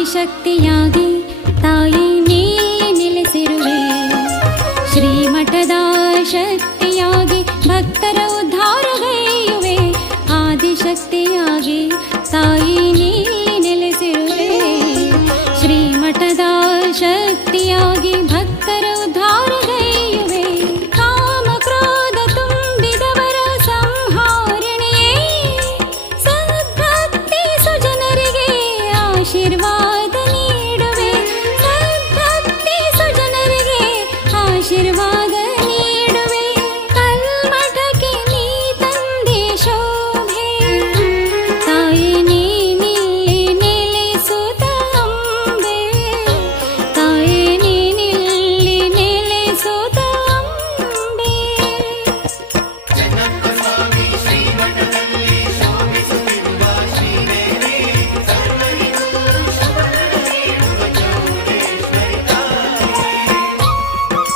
ಆದಿಶಕ್ತಿಯಾಗಿ ತಾಯಿ ನೀ ನೆಲೆಸಿರುವೆ. ಶ್ರೀಮಠದ ಶಕ್ತಿಯಾಗಿ ಭಕ್ತರ ಉದ್ಧಾರಗೈಯುವೆ. ಆದಿಶಕ್ತಿಯಾಗಿ ತಾಯಿ ನೀ ನೆಲೆಸಿರುವೆ. ಶ್ರೀಮಠದ ಶಕ್ತಿಯಾಗಿ ಭಕ್ತರ ಉದ್ಧಾರಗೈಯುವೆ. ಕಾಮ ಕ್ರೋಧ ತುಂಬಿದವರ ಸಂಹಾರಿಣಿಯೇ, ಸದ್ಭಕ್ತಿ ಸುಜನರಿಗೆ ಆಶೀರ್ವಾದ